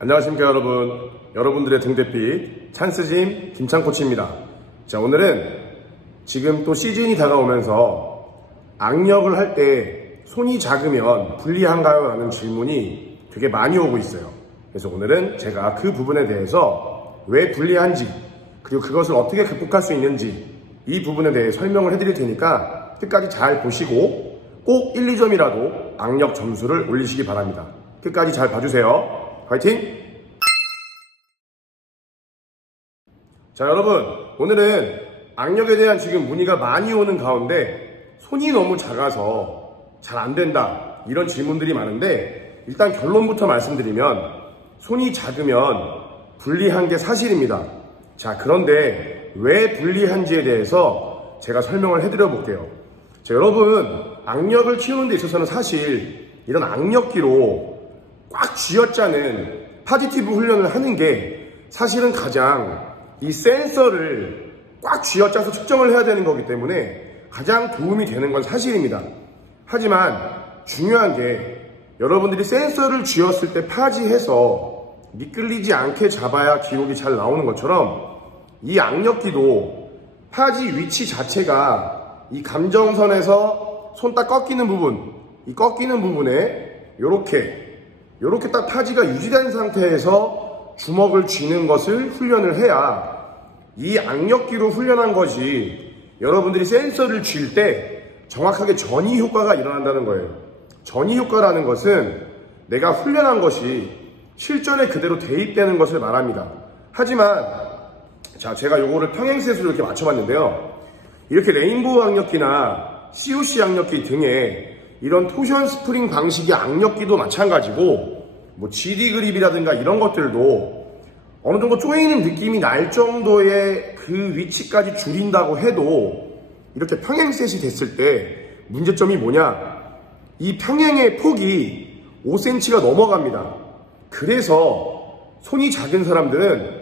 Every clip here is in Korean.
안녕하십니까 여러분. 여러분들의 등대빛 찬스짐 김창코치입니다. 자, 오늘은 지금 또 시즌이 다가오면서 악력을 할 때 손이 작으면 불리한가요? 라는 질문이 되게 많이 오고 있어요. 그래서 오늘은 제가 그 부분에 대해서 왜 불리한지, 그리고 그것을 어떻게 극복할 수 있는지 이 부분에 대해 설명을 해드릴 테니까 끝까지 잘 보시고 꼭 1, 2점이라도 악력 점수를 올리시기 바랍니다. 끝까지 잘 봐주세요. 화이팅! 자, 여러분, 오늘은 악력에 대한 지금 문의가 많이 오는 가운데 손이 너무 작아서 잘 안 된다, 이런 질문들이 많은데, 일단 결론부터 말씀드리면 손이 작으면 불리한 게 사실입니다. 자, 그런데 왜 불리한지에 대해서 제가 설명을 해드려 볼게요. 자, 여러분, 악력을 키우는 데 있어서는 사실 이런 악력기로 꽉 쥐어짜는 파지티브 훈련을 하는 게 사실은 가장 이 센서를 꽉 쥐어짜서 측정을 해야 되는 거기 때문에 가장 도움이 되는 건 사실입니다. 하지만 중요한 게 여러분들이 센서를 쥐었을 때 파지해서 미끌리지 않게 잡아야 기록이 잘 나오는 것처럼 이 악력기도 파지 위치 자체가 이 감정선에서 손 딱 꺾이는 부분, 이 꺾이는 부분에 요렇게 딱 파지가 유지된 상태에서 주먹을 쥐는 것을 훈련을 해야 이 악력기로 훈련한 것이 여러분들이 센서를 쥘 때 정확하게 전이 효과가 일어난다는 거예요. 전이 효과라는 것은 내가 훈련한 것이 실전에 그대로 대입되는 것을 말합니다. 하지만 자, 제가 요거를 평행셋으로 이렇게 맞춰봤는데요. 이렇게 레인보우 악력기나 COC 악력기 등의 이런 토션 스프링 방식의 악력기도 마찬가지고, 뭐 GD 그립이라든가 이런 것들도 어느 정도 조이는 느낌이 날 정도의 그 위치까지 줄인다고 해도 이렇게 평행셋이 됐을 때 문제점이 뭐냐? 이 평행의 폭이 5cm가 넘어갑니다. 그래서 손이 작은 사람들은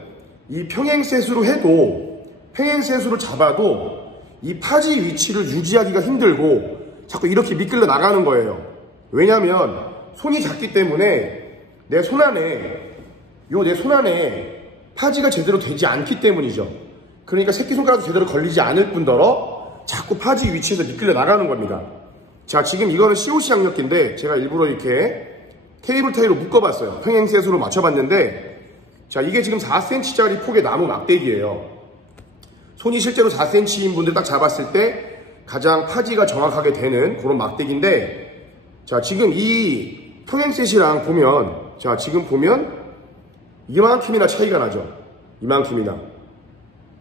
이 평행셋으로 해도, 평행셋으로 잡아도 이 파지 위치를 유지하기가 힘들고 자꾸 이렇게 미끌려 나가는 거예요. 왜냐면 손이 작기 때문에 내 손 안에 파지가 제대로 되지 않기 때문이죠. 그러니까 새끼손가락도 제대로 걸리지 않을 뿐더러 자꾸 파지 위치에서 미끌려 나가는 겁니다. 자, 지금 이거는 COC 악력기인데 제가 일부러 이렇게 케이블 타이로 묶어봤어요. 평행셋으로 맞춰봤는데, 자, 이게 지금 4cm짜리 폭의 나무 막대기예요. 손이 실제로 4cm인 분들 딱 잡았을 때 가장 파지가 정확하게 되는 그런 막대기인데, 자, 지금 이 평행셋이랑 보면, 자, 지금 보면 이만큼이나 차이가 나죠. 이만큼이나.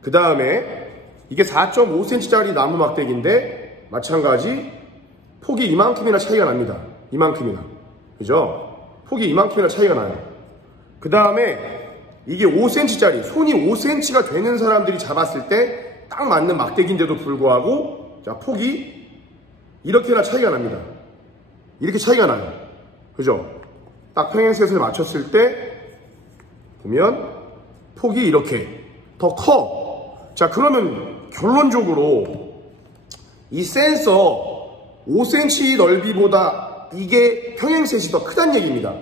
그 다음에 이게 4.5cm짜리 나무 막대기인데 마찬가지 폭이 이만큼이나 차이가 납니다. 이만큼이나. 그죠? 폭이 이만큼이나 차이가 나요. 그 다음에 이게 5cm짜리, 손이 5cm가 되는 사람들이 잡았을 때 딱 맞는 막대기인데도 불구하고, 자, 폭이 이렇게나 차이가 납니다. 이렇게 차이가 나요. 그죠? 딱 평행셋을 맞췄을 때 보면 폭이 이렇게 더 커. 자, 그러면 결론적으로 이 센서 5cm 넓이보다 이게 평행셋이 더 크다는 얘기입니다.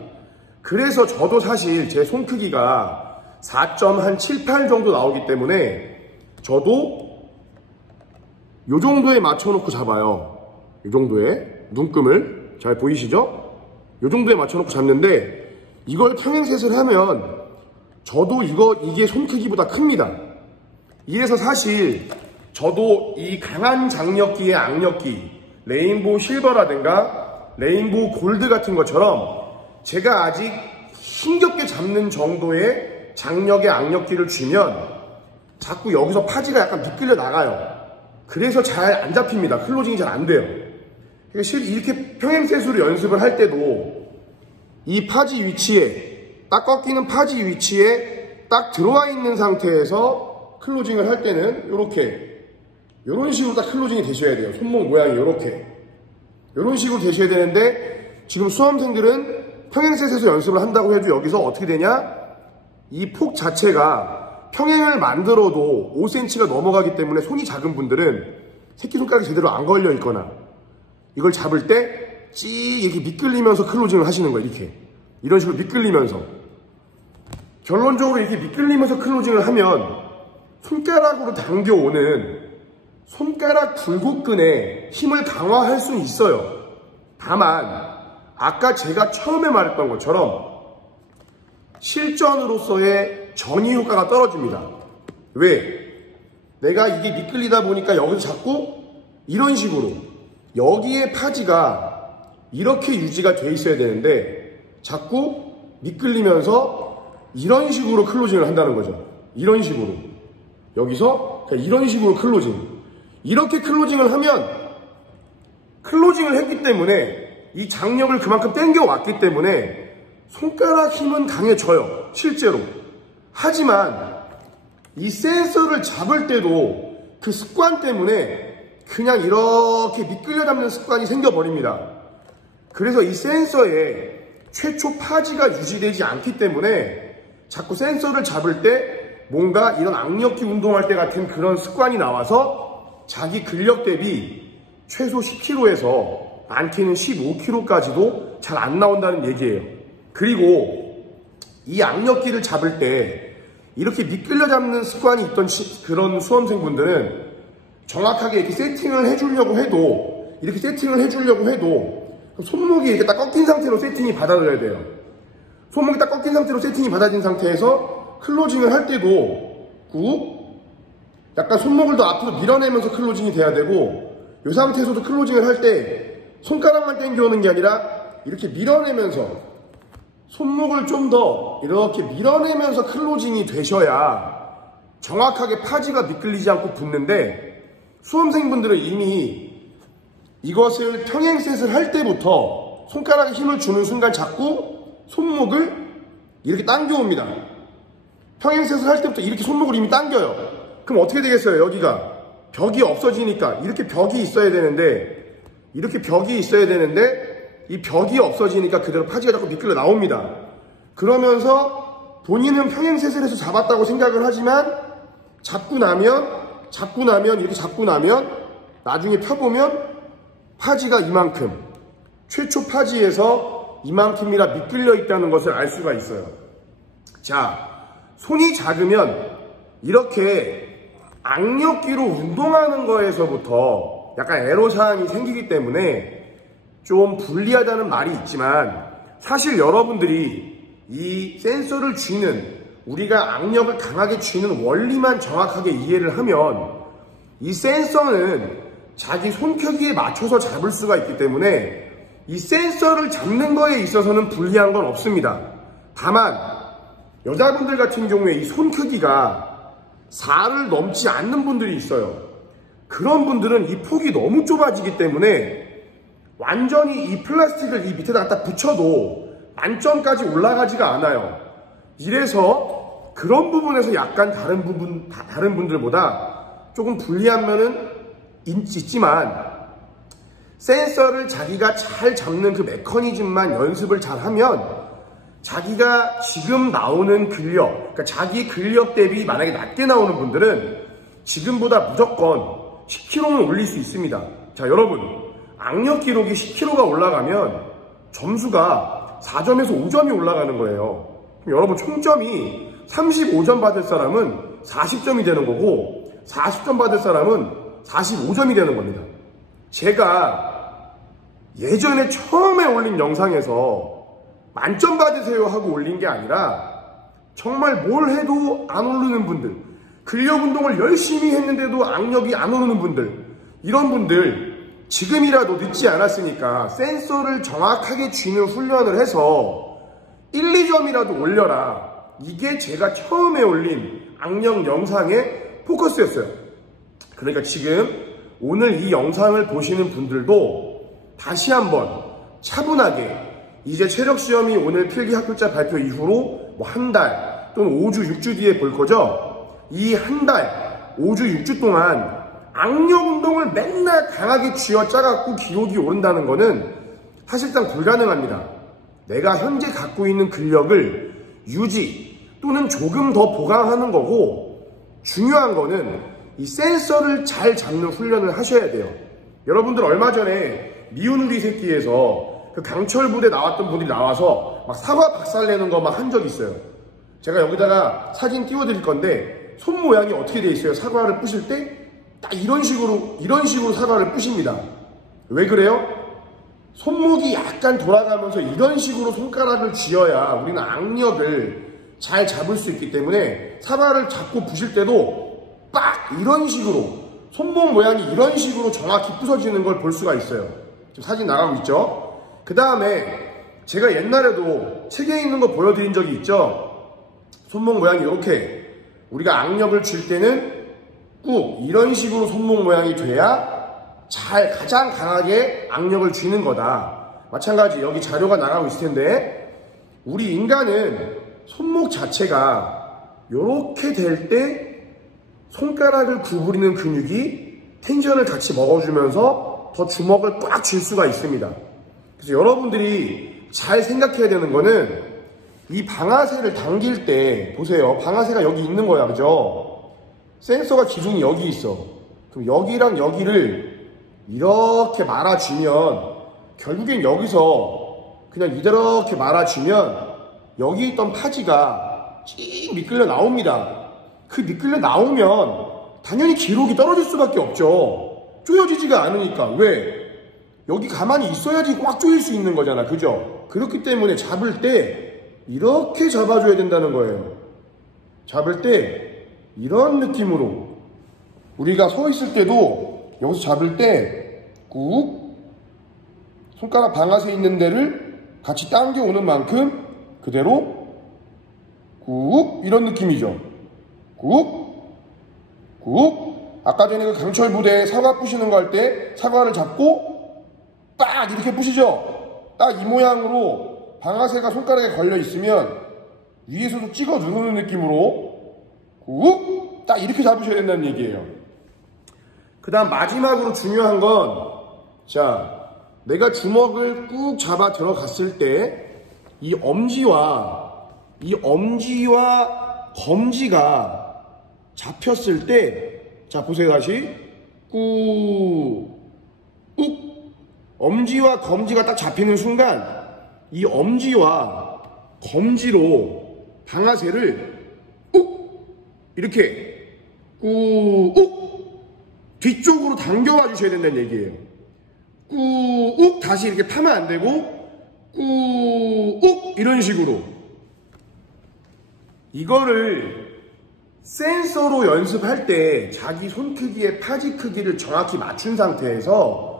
그래서 저도 사실 제 손 크기가 4.78 정도 나오기 때문에 저도 요 정도에 맞춰놓고 잡아요. 요 정도에 눈금을 잘 보이시죠? 요 정도에 맞춰놓고 잡는데, 이걸 평행셋을 하면 저도 이게 손 크기보다 큽니다. 이래서 사실 저도 이 강한 장력기의 악력기, 레인보우 실버라든가 레인보우 골드 같은 것처럼 제가 아직 힘겹게 잡는 정도의 장력의 악력기를 쥐면 자꾸 여기서 파지가 약간 미끌려 나가요. 그래서 잘 안 잡힙니다. 클로징이 잘 안 돼요. 그러니까 이렇게 평행셋으로 연습을 할 때도 이 파지 위치에, 딱 꺾이는 파지 위치에 딱 들어와 있는 상태에서 클로징을 할 때는 요런 식으로 딱 클로징이 되셔야 돼요. 손목 모양이 요런 식으로 되셔야 되는데, 지금 수험생들은 평행셋에서 연습을 한다고 해도 여기서 어떻게 되냐? 이 폭 자체가 평행을 만들어도 5cm가 넘어가기 때문에 손이 작은 분들은 새끼손가락이 제대로 안 걸려 있거나 이걸 잡을 때 찌 이렇게 미끌리면서 클로징을 하시는 거예요. 이런 식으로 미끌리면서. 결론적으로 이렇게 미끌리면서 클로징을 하면 손가락으로 당겨오는 손가락 굴곡근에 힘을 강화할 수는 있어요. 다만 아까 제가 처음에 말했던 것처럼 실전으로서의 전이 효과가 떨어집니다. 왜? 내가 이게 미끌리다 보니까 여기서 자꾸 이런 식으로 여기에 파지가 이렇게 유지가 돼 있어야 되는데 자꾸 미끌리면서 이런 식으로 클로징을 한다는 거죠. 이런 식으로. 여기서 이런 식으로 클로징. 이렇게 클로징을 하면 클로징을 했기 때문에 이 장력을 그만큼 당겨왔기 때문에 손가락 힘은 강해져요. 실제로. 하지만 이 센서를 잡을 때도 그 습관 때문에 그냥 이렇게 미끌려 잡는 습관이 생겨버립니다. 그래서 이 센서에 최초 파지가 유지되지 않기 때문에 자꾸 센서를 잡을 때 뭔가 이런 악력기 운동할 때 같은 그런 습관이 나와서 자기 근력 대비 최소 10kg에서 많게는 15kg까지도 잘 안 나온다는 얘기예요. 그리고 이 악력기를 잡을 때 이렇게 미끌려 잡는 습관이 있던 그런 수험생분들은 정확하게 이렇게 세팅을 해주려고 해도 손목이 이렇게 딱 꺾인 상태로 세팅이 받아져야 돼요. 손목이 딱 꺾인 상태로 세팅이 받아진 상태에서 클로징을 할 때도 꾹 약간 손목을 더 앞으로 밀어내면서 클로징이 돼야 되고 이 상태에서도 클로징을 할 때 손가락만 당겨오는 게 아니라 이렇게 밀어내면서 손목을 좀 더 이렇게 밀어내면서 클로징이 되셔야 정확하게 파지가 미끌리지 않고 붙는데 수험생분들은 이미 이것을 평행셋을 할 때부터 손가락에 힘을 주는 순간 자꾸 손목을 이렇게 당겨옵니다. 평행셋을 할 때부터 이렇게 손목을 이미 당겨요. 그럼 어떻게 되겠어요? 여기가 벽이 없어지니까 이렇게 벽이 있어야 되는데 이 벽이 없어지니까 그대로 파지가 자꾸 미끌려 나옵니다. 그러면서 본인은 평행셋을 해서 잡았다고 생각을 하지만 잡고 나면 나중에 펴보면 파지가 이만큼 최초 파지에서 이만큼이나 미끌려 있다는 것을 알 수가 있어요. 자, 손이 작으면 이렇게 악력기로 운동하는 거에서부터 약간 애로사항이 생기기 때문에 좀 불리하다는 말이 있지만 사실 여러분들이 이 센서를 쥐는 우리가 악력을 강하게 쥐는 원리만 정확하게 이해를 하면 이 센서는 자기 손크기에 맞춰서 잡을 수가 있기 때문에 이 센서를 잡는 거에 있어서는 불리한 건 없습니다. 다만 여자분들 같은 경우에 이 손크기가 4를 넘지 않는 분들이 있어요. 그런 분들은 이 폭이 너무 좁아지기 때문에 완전히 이 플라스틱을 이 밑에다 갖다 붙여도 만점까지 올라가지가 않아요. 이래서 그런 부분에서 약간 다른 분들보다 조금 불리한 면은 있지만 센서를 자기가 잘 잡는 그 메커니즘만 연습을 잘 하면 자기가 지금 나오는 근력, 그러니까 자기 근력 대비 만약에 낮게 나오는 분들은 지금보다 무조건 10kg는 올릴 수 있습니다. 자, 여러분, 악력 기록이 10kg가 올라가면 점수가 4점에서 5점이 올라가는 거예요. 그럼 여러분, 총점이 35점 받을 사람은 40점이 되는 거고 40점 받을 사람은 45점이 되는 겁니다. 제가 예전에 처음에 올린 영상에서 만점 받으세요 하고 올린 게 아니라 정말 뭘 해도 안 오르는 분들, 근력 운동을 열심히 했는데도 악력이 안 오르는 분들, 이런 분들 지금이라도 늦지 않았으니까 센서를 정확하게 쥐는 훈련을 해서 1, 2점이라도 올려라. 이게 제가 처음에 올린 악력 영상의 포커스였어요. 그러니까 지금 오늘 이 영상을 보시는 분들도 다시 한번 차분하게 이제 체력 시험이 오늘 필기 합격자 발표 이후로 뭐 한 달 또는 5주, 6주 뒤에 볼 거죠. 이 한 달, 5주, 6주 동안 악력 운동을 맨날 강하게 쥐어짜갖고 기록이 오른다는 거는 사실상 불가능합니다. 내가 현재 갖고 있는 근력을 유지 또는 조금 더 보강하는 거고 중요한 거는 이 센서를 잘 잡는 훈련을 하셔야 돼요. 여러분들 얼마 전에 미운 우리 새끼에서 그 강철 부대 나왔던 분들이 나와서 막 사과 박살 내는 거 막 한 적 있어요. 제가 여기다가 사진 띄워드릴 건데 손 모양이 어떻게 돼 있어요? 사과를 부실 때 딱 이런 식으로 사과를 부십니다. 왜 그래요? 손목이 약간 돌아가면서 이런 식으로 손가락을 쥐어야 우리는 악력을 잘 잡을 수 있기 때문에 사과를 잡고 부실 때도 빡 이런 식으로 손목 모양이 이런 식으로 정확히 부서지는 걸 볼 수가 있어요. 지금 사진 나가고 있죠? 그 다음에 제가 옛날에도 책에 있는 거 보여드린 적이 있죠? 손목 모양이 이렇게 우리가 악력을 줄 때는 꾹 이런 식으로 손목 모양이 돼야 가장 강하게 악력을 쥐는 거다. 마찬가지 여기 자료가 나가고 있을 텐데 우리 인간은 손목 자체가 이렇게 될 때 손가락을 구부리는 근육이 텐션을 같이 먹어주면서 더 주먹을 꽉 쥘 수가 있습니다. 그래서 여러분들이 잘 생각해야 되는 거는 이 방아쇠를 당길 때 보세요. 방아쇠가 여기 있는 거야, 그죠? 센서가 기둥이 여기 있어. 그럼 여기랑 여기를 이렇게 말아주면 결국엔 여기서 그냥 이렇게 말아주면 여기 있던 파지가 쭉 미끌려 나옵니다. 그 미끌려 나오면 당연히 기록이 떨어질 수밖에 없죠. 조여지지가 않으니까. 왜? 여기 가만히 있어야지 꽉 조일 수 있는 거잖아, 그죠? 그렇기 때문에 잡을 때 이렇게 잡아줘야 된다는 거예요. 잡을 때 이런 느낌으로 우리가 서 있을 때도 여기서 잡을 때 꾹 손가락 방아쇠 있는 데를 같이 당겨오는 만큼 그대로 꾹 이런 느낌이죠. 꾹 꾹. 아까 전에 그 강철 부대 사과 부시는 거 할 때 사과를 잡고 빡 이렇게 부시죠. 딱 이 모양으로 방아쇠가 손가락에 걸려 있으면 위에서도 찍어 누르는 느낌으로 꾹! 딱 이렇게 잡으셔야 된다는 얘기예요. 그 다음 마지막으로 중요한 건 자, 내가 주먹을 꾹 잡아 들어갔을 때 이 엄지와 검지가 잡혔을 때 자, 보세요 다시 꾹! 꾹! 엄지와 검지가 딱 잡히는 순간 이 엄지와 검지로 방아쇠를 이렇게 꾹 뒤쪽으로 당겨와 주셔야 된다는 얘기예요. 꾹 다시 이렇게 파면 안 되고 꾹 이런 식으로 이거를 센서로 연습할 때 자기 손 크기의 파지 크기를 정확히 맞춘 상태에서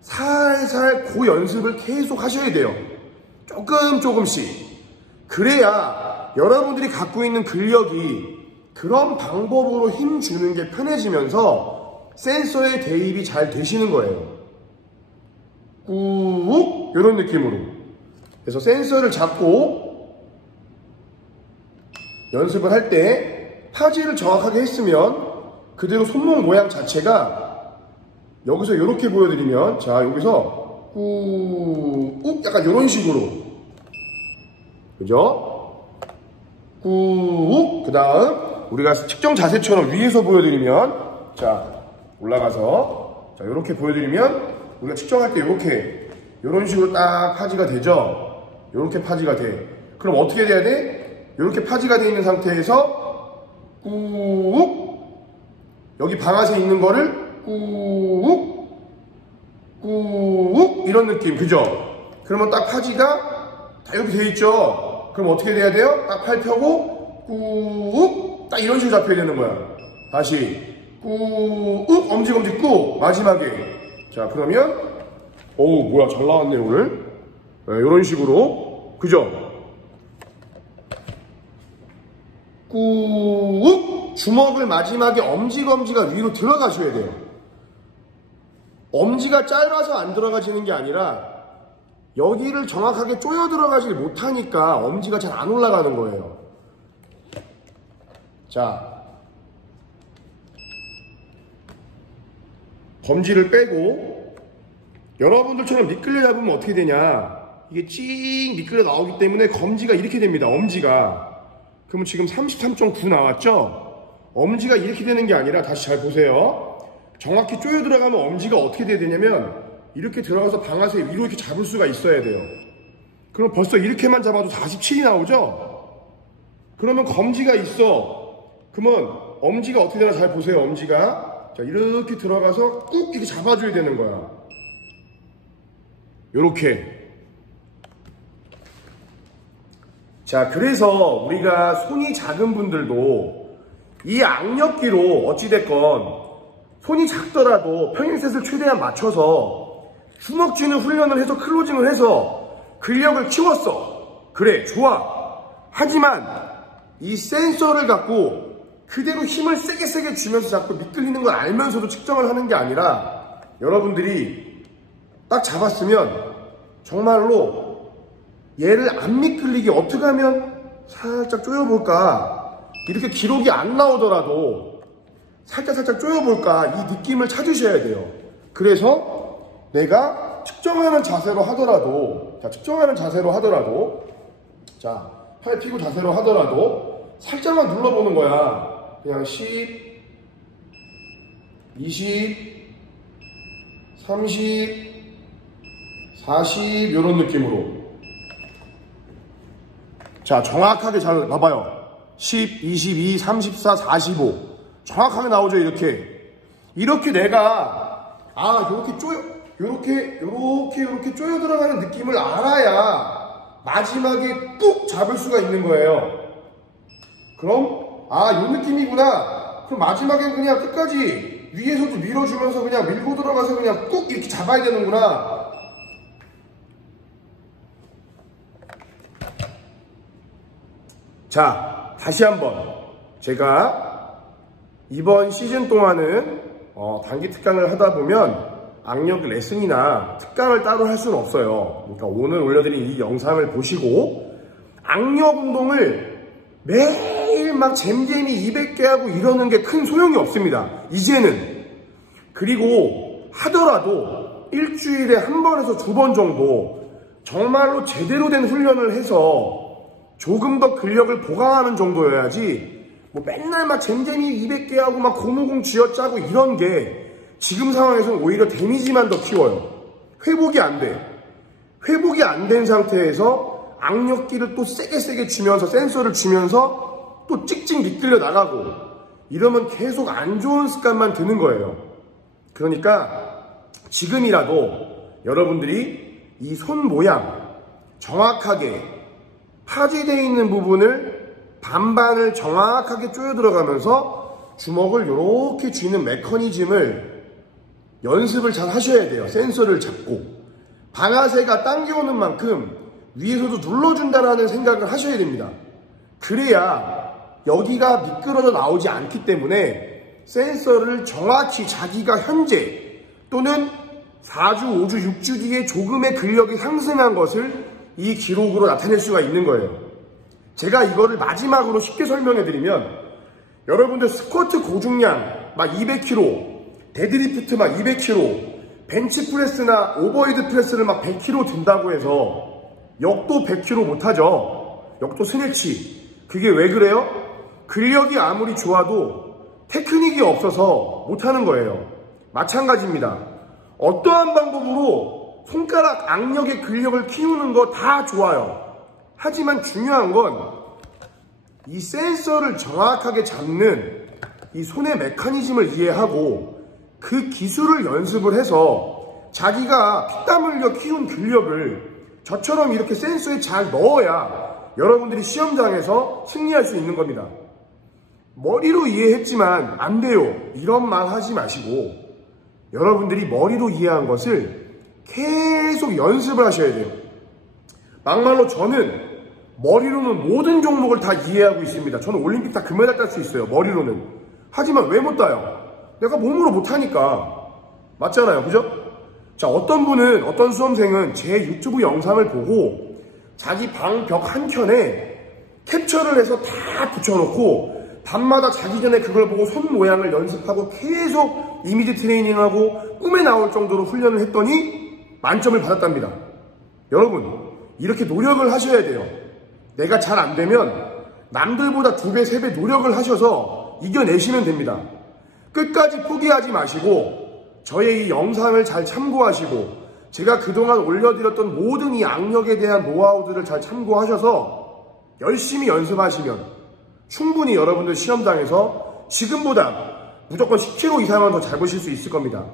살살 그 연습을 계속 하셔야 돼요. 조금씩. 그래야 여러분들이 갖고 있는 근력이 그런 방법으로 힘 주는 게 편해지면서 센서의 대입이 잘 되시는 거예요. 꾹 이런 느낌으로. 그래서 센서를 잡고 연습을 할 때 파지를 정확하게 했으면 그대로 손목 모양 자체가 여기서 이렇게 보여드리면 자 여기서 꾹 약간 이런 식으로 그죠? 꾹 그 다음 우리가 측정 자세처럼 위에서 보여드리면 자 올라가서 자 이렇게 보여드리면 우리가 측정할 때 이렇게 이런 식으로 딱 파지가 되죠. 이렇게 파지가 돼. 그럼 어떻게 돼야 돼? 이렇게 파지가 되어 있는 상태에서 꾹 여기 방아쇠 있는 거를 꾹 이런 느낌 그죠? 그러면 딱 파지가 다 이렇게 되어 있죠. 그럼 어떻게 돼야 돼요? 딱 팔 펴고 꾹 딱 이런 식으로 잡혀야 되는 거야. 다시 꾹 엄지 꾹 마지막에 자 그러면 어우 뭐야 잘 나왔네 오늘. 네, 이런 식으로 그죠? 꾹 주먹을 마지막에 엄지가 위로 들어가셔야 돼요. 엄지가 짧아서 안 들어가지는 게 아니라 여기를 정확하게 쪼여 들어가질 못하니까 엄지가 잘 안 올라가는 거예요. 자 검지를 빼고 여러분들처럼 미끌려 잡으면 어떻게 되냐 이게 찡 미끌려 나오기 때문에 검지가 이렇게 됩니다. 엄지가 그러면 지금 33.9 나왔죠? 엄지가 이렇게 되는 게 아니라 다시 잘 보세요. 정확히 쪼여 들어가면 엄지가 어떻게 돼야 되냐면 이렇게 들어가서 방아쇠 위로 이렇게 잡을 수가 있어야 돼요. 그럼 벌써 이렇게만 잡아도 47이 나오죠? 그러면 검지가 있어. 그러면 엄지가 어떻게 되나 잘 보세요. 엄지가 자 이렇게 들어가서 꾹 이렇게 잡아줘야 되는 거야. 요렇게. 자, 그래서 우리가 손이 작은 분들도 이 악력기로 어찌됐건 손이 작더라도 평행셋을 최대한 맞춰서 주먹 쥐는 훈련을 해서 클로징을 해서 근력을 키웠어. 그래, 좋아. 하지만 이 센서를 갖고 그대로 힘을 세게 주면서 자꾸 미끌리는 걸 알면서도 측정을 하는 게 아니라 여러분들이 딱 잡았으면 정말로 얘를 안 미끌리게 어떻게 하면 살짝 조여볼까, 이렇게 기록이 안 나오더라도 살짝 조여볼까, 이 느낌을 찾으셔야 돼요. 그래서 내가 측정하는 자세로 하더라도, 자, 팔 피고 자세로 하더라도 살짝만 눌러보는 거야. 그냥 10, 20, 30, 40 이런 느낌으로. 자, 정확하게 잘 봐봐요. 10, 22, 34, 45 정확하게 나오죠. 이렇게 내가 요렇게 쪼여 들어가는 느낌을 알아야 마지막에 꾹 잡을 수가 있는 거예요. 그럼 요 느낌이구나. 그럼 마지막엔 그냥 끝까지 위에서도 밀어주면서 그냥 밀고 들어가서 그냥 꾹 이렇게 잡아야 되는구나. 자, 다시 한번 제가 이번 시즌 동안은 단기 특강을 하다 보면 악력 레슨이나 특강을 따로 할 수는 없어요. 그러니까 오늘 올려드린 이 영상을 보시고 악력 운동을 매일 막 잼잼이 200개 하고 이러는 게 큰 소용이 없습니다. 이제는. 그리고 하더라도 일주일에 한 번에서 2번 정도 정말로 제대로 된 훈련을 해서 조금 더 근력을 보강하는 정도여야지 뭐 맨날 막 잼잼이 200개 하고 막 고무공 쥐어짜고 이런 게 지금 상황에서는 오히려 데미지만 더 키워요. 회복이 안 돼. 회복이 안 된 상태에서 악력기를 또 세게 쥐면서 센서를 쥐면서 또 찍찍 미끌려 나가고 이러면 계속 안 좋은 습관만 드는 거예요. 그러니까 지금이라도 여러분들이 이 손 모양 정확하게 파지되어 있는 부분을 반반을 정확하게 쪼여 들어가면서 주먹을 이렇게 쥐는 메커니즘을 연습을 잘 하셔야 돼요. 센서를 잡고 방아쇠가 당겨오는 만큼 위에서도 눌러준다라는 생각을 하셔야 됩니다. 그래야 여기가 미끄러져 나오지 않기 때문에 센서를 정확히 자기가 현재 또는 4주, 5주, 6주 뒤에 조금의 근력이 상승한 것을 이 기록으로 나타낼 수가 있는 거예요. 제가 이거를 마지막으로 쉽게 설명해 드리면 여러분들 스쿼트 고중량 막 200kg, 데드리프트 막 200kg, 벤치프레스나 오버헤드 프레스를 막 100kg 든다고 해서 역도 100kg 못하죠. 역도 스네치. 그게 왜 그래요? 근력이 아무리 좋아도 테크닉이 없어서 못하는 거예요. 마찬가지입니다. 어떠한 방법으로 손가락 악력의 근력을 키우는 거 다 좋아요. 하지만 중요한 건 이 센서를 정확하게 잡는 이 손의 메커니즘을 이해하고 그 기술을 연습을 해서 자기가 피땀 흘려 키운 근력을 저처럼 이렇게 센서에 잘 넣어야 여러분들이 시험장에서 승리할 수 있는 겁니다. 머리로 이해했지만 안 돼요. 이런 말 하지 마시고 여러분들이 머리로 이해한 것을 계속 연습을 하셔야 돼요. 막말로 저는 머리로는 모든 종목을 다 이해하고 있습니다. 저는 올림픽 다 금메달 딸 수 있어요. 머리로는. 하지만 왜 못 따요? 내가 몸으로 못하니까. 맞잖아요. 그죠? 자, 어떤 수험생은 제 유튜브 영상을 보고 자기 방 벽 한켠에 캡처를 해서 다 붙여놓고 밤마다 자기 전에 그걸 보고 손 모양을 연습하고 계속 이미지 트레이닝하고 꿈에 나올 정도로 훈련을 했더니 만점을 받았답니다. 여러분, 이렇게 노력을 하셔야 돼요. 내가 잘 안 되면 남들보다 2배, 3배 노력을 하셔서 이겨내시면 됩니다. 끝까지 포기하지 마시고 저의 이 영상을 잘 참고하시고 제가 그동안 올려드렸던 모든 이 악력에 대한 노하우들을 잘 참고하셔서 열심히 연습하시면 충분히 여러분들 시험장에서 지금보다 무조건 10kg 이상은 더 잘 보실 수 있을 겁니다.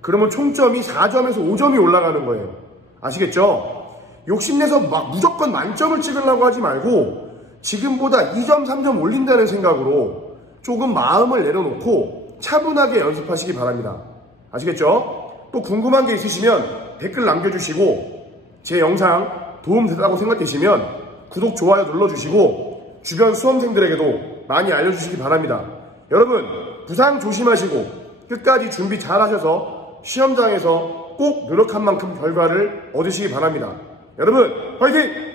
그러면 총점이 4점에서 5점이 올라가는 거예요. 아시겠죠? 욕심내서 막 무조건 만점을 찍으려고 하지 말고 지금보다 2점, 3점 올린다는 생각으로 조금 마음을 내려놓고 차분하게 연습하시기 바랍니다. 아시겠죠? 또 궁금한 게 있으시면 댓글 남겨주시고 제 영상 도움되다고 생각되시면 구독, 좋아요 눌러주시고 주변 수험생들에게도 많이 알려주시기 바랍니다. 여러분 부상 조심하시고 끝까지 준비 잘 하셔서 시험장에서 꼭 노력한 만큼 결과를 얻으시기 바랍니다. 여러분 화이팅!